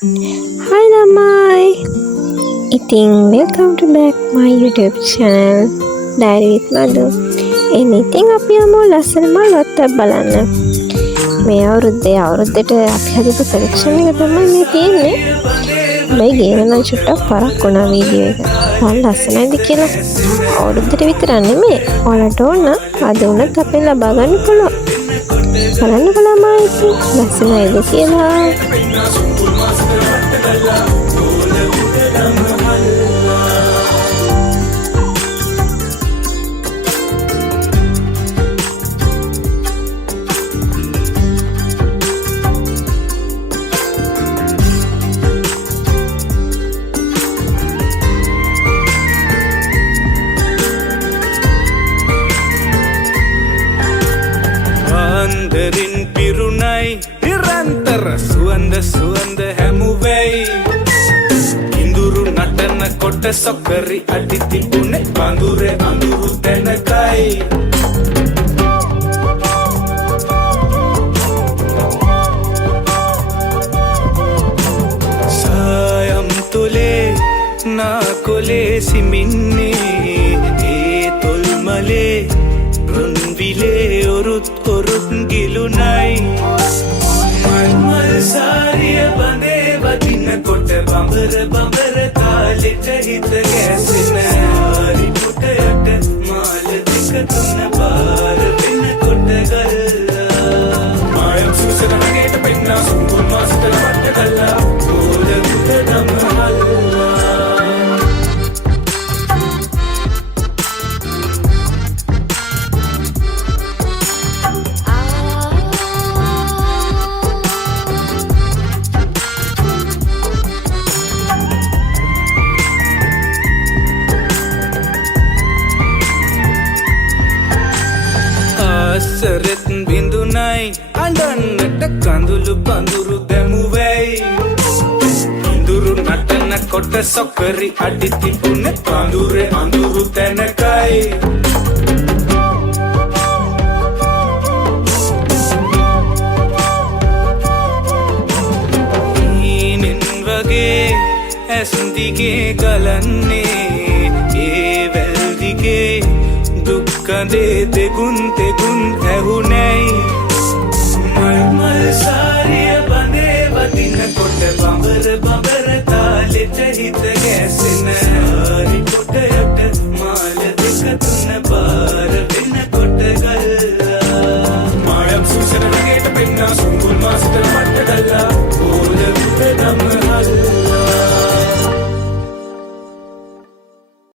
Hi lamai. Welcome to back my YouTube channel Diary with Madhu. ඉතින් අපි යමු ලස්සන මල් වත්තක් බලන්න. මේ අවුරුද්දට අපි හදපු සෙලෙක්ෂන් එක තමයි මේ තියෙන්නේ. මේ ගේන නම් චුට්ටක් පරක් වුණා වීඩියෝ එක. මල් ලස්සනයිද කියලා. අවුරුද්දට විතර නෙමෙයි. ඔයාලට ඕන අද උනත් අපෙන් ලබා ගන්න පුළුවන්. බලන්න ළමයි ලස්සනයිද කියලා. වන්දරින් පිරුණයි නිරන්තර සුවඳ හැමුවෙයි ඉඳුරු නටන කොට සොකරි අඩි තිබුණේ වඳුරේ අඳුරු තැනකයි සායම් තුලේ නාකොලේ සිමින්නේ ඒ තොල්මලේ රුන්විලේ ඔරුත් ගිලුනයි මල් සාරිය බඳේ වදින කොට බඹර කාලෙට හිත ගැසෙන හරි පුටයට මාල දෙක තුන පාර වෙන කොට ගල්ලා මායම් සුසනගේට පෙන්නා සුඹුල් මාසතල මට ගල්ලා ගෝල දුක නමහල්ලා සරෙත් බිඳුනයි අඬන්නට කඳුළු පඳුරු දැමුවයි ඉඳුරු නටන කොට සොකරි අඩි තිබුණේ පඳුරේ අඳුරු තැනකයි ඊනින් වගේ ඇස් දිගේ ගලන්නේ ඒ වැල් දිගේ දුක්කඳේ දෙගුන් ඇහුනැයි මල් සාරිය බඳේ වදින කොට බඹර කාලෙට හිත